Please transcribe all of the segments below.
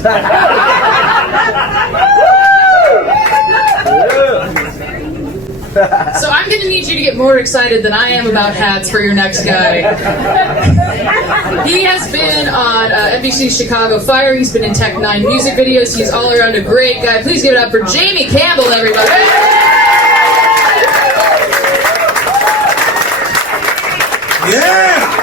So I'm going to need you to get more excited than I am about hats for your next guy. He has been on NBC's Chicago Fire. He's been in Tech 9 music videos. He's all around a great guy. Please give it up for Jamie Campbell, everybody. Yeah!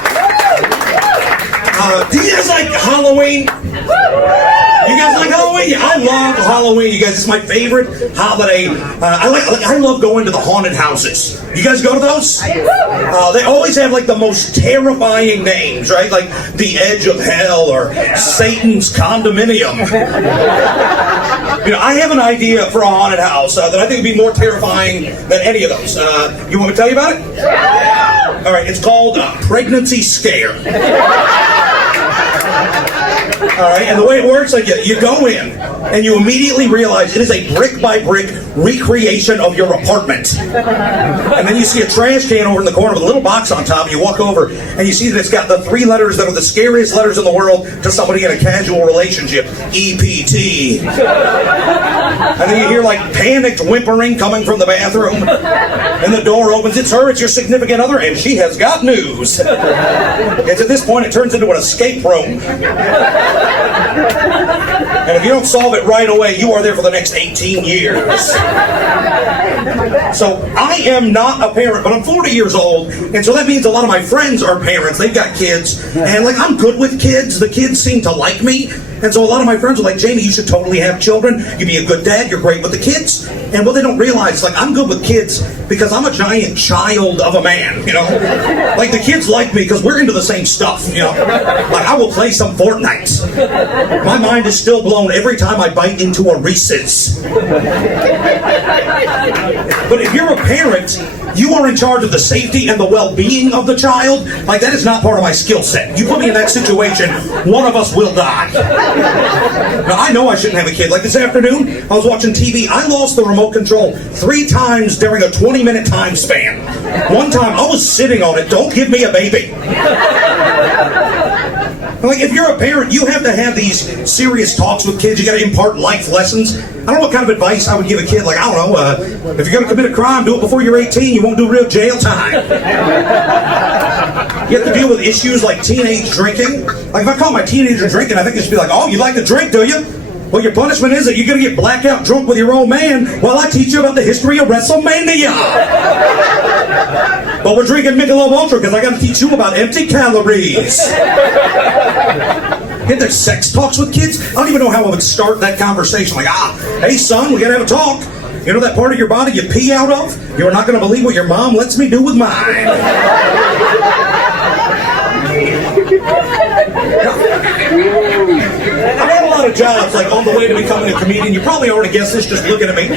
Do you guys like Halloween? You guys like Halloween? Yeah, I love Halloween. You guys, it's my favorite holiday. I love going to the haunted houses. You guys go to those? They always have like the most terrifying names, right? Like the Edge of Hell or Satan's Condominium. You know, I have an idea for a haunted house that I think would be more terrifying than any of those. You want me to tell you about it? All right, it's called Pregnancy Scare. All right, and the way it works, like you go in and you immediately realize it is a brick-by-brick recreation of your apartment. And then you see a trash can over in the corner with a little box on top. You walk over and you see that it's got the 3 letters that are the scariest letters in the world to somebody in a casual relationship, EPT. And then you hear like panicked whimpering coming from the bathroom. And the door opens. It's her, it's your significant other, and she has got news. It's at this point it turns into an escape room. And if you don't solve it right away, you are there for the next 18 years. So I am not a parent, but I'm 40 years old, and so that means a lot of my friends are parents. They've got kids, and like I'm good with kids. The kids seem to like me, and so a lot of my friends are like, Jamie, you should totally have children. You'd be a good dad. You're great with the kids. And what they don't realize, like I'm good with kids because I'm a giant child of a man, you know? Like the kids like me because we're into the same stuff, you know? Like I will play some Fortnite. My mind is still blown every time I bite into a Reese's. But if you're a parent, you are in charge of the safety and the well-being of the child. Like that is not part of my skill set. You put me in that situation, one of us will die. Now I know I shouldn't have a kid. Like this afternoon, I was watching TV. I lost the remote control 3 times during a 20-minute time span. One time I was sitting on it. Don't give me a baby. Like, if you're a parent, you have to have these serious talks with kids. You got to impart life lessons. I don't know what kind of advice I would give a kid. Like, I don't know, if you're going to commit a crime, do it before you're 18. You won't do real jail time. You have to deal with issues like teenage drinking. Like, if I call my teenager drinking, I think they should be like, oh, you like to drink, do you? Well, your punishment is that you're going to get blackout drunk with your old man while I teach you about the history of WrestleMania. But we're drinking Michelob Ultra because I got to teach you about empty calories. Get their sex talks with kids? I don't even know how I would start that conversation. Like, hey son, we got to have a talk. You know that part of your body you pee out of? You're not going to believe what your mom lets me do with mine. I've had a lot of jobs, like on the way to becoming a comedian. You probably already guessed this just looking at me.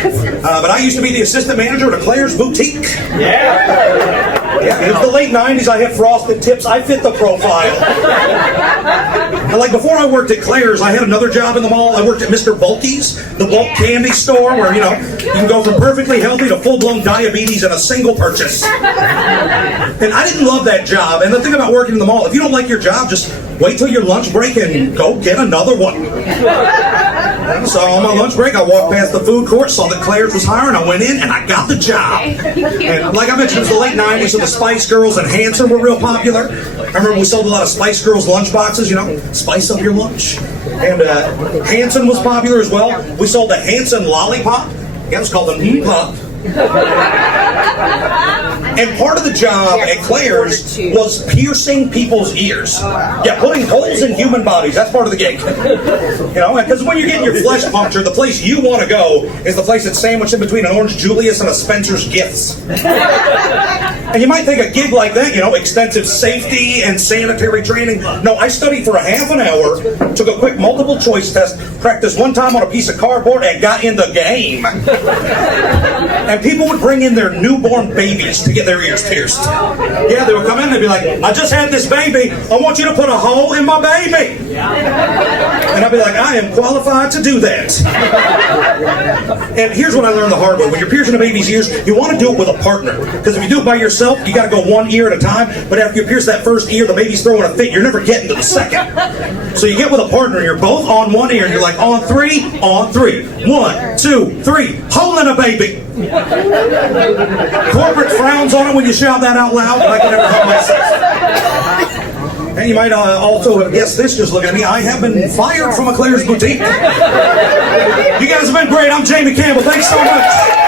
But I used to be the assistant manager at a Claire's boutique. Yeah, it was the late 90s. I had frosted tips. I fit the profile. And like before I worked at Claire's, I had another job in the mall. I worked at Mr. Bulky's, the bulk candy store where, you know, you can go from perfectly healthy to full-blown diabetes in a single purchase. And I didn't love that job. And the thing about working in the mall, if you don't like your job, just wait till your lunch break and go get another one. So on my lunch break, I walked past the food court, saw that Claire's was hiring, I went in and I got the job. And like I mentioned, it was the late 90s, so the Spice Girls and Hanson were real popular. I remember we sold a lot of Spice Girls lunch boxes, you know, spice up your lunch. And Hanson was popular as well. We sold a Hanson lollipop. Yeah, it was called a pop. And part of the job at Claire's was piercing people's ears. Yeah, putting holes in human bodies. That's part of the gig. You know, because when you're getting your flesh punctured, the place you want to go is the place that's sandwiched in between an Orange Julius and a Spencer's Gifts. And you might think a gig like that, you know, extensive safety and sanitary training. No, I studied for a half an hour, took a quick multiple choice test, practiced one time on a piece of cardboard, and got in the game. And people would bring in their newborn babies to get their ears pierced. Yeah, they would come in and they'd be like, I just had this baby. I want you to put a hole in my baby. And I'd be like, I am qualified to do that. And here's what I learned the hard way. When you're piercing a baby's ears, you want to do it with a partner. Because if you do it by yourself, you got to go one ear at a time. But after you pierce that first ear, the baby's throwing a fit. You're never getting to the second. So you get with a partner, and you're both on one ear, and you're like, on three, on three. 1, 2, 3, holding a baby. Corporate frowns on it when you shout that out loud, but I can never help myself. And you might also have guessed this just looking at me. I have been fired from a Claire's boutique. You guys have been great. I'm Jamie Campbell. Thanks so much.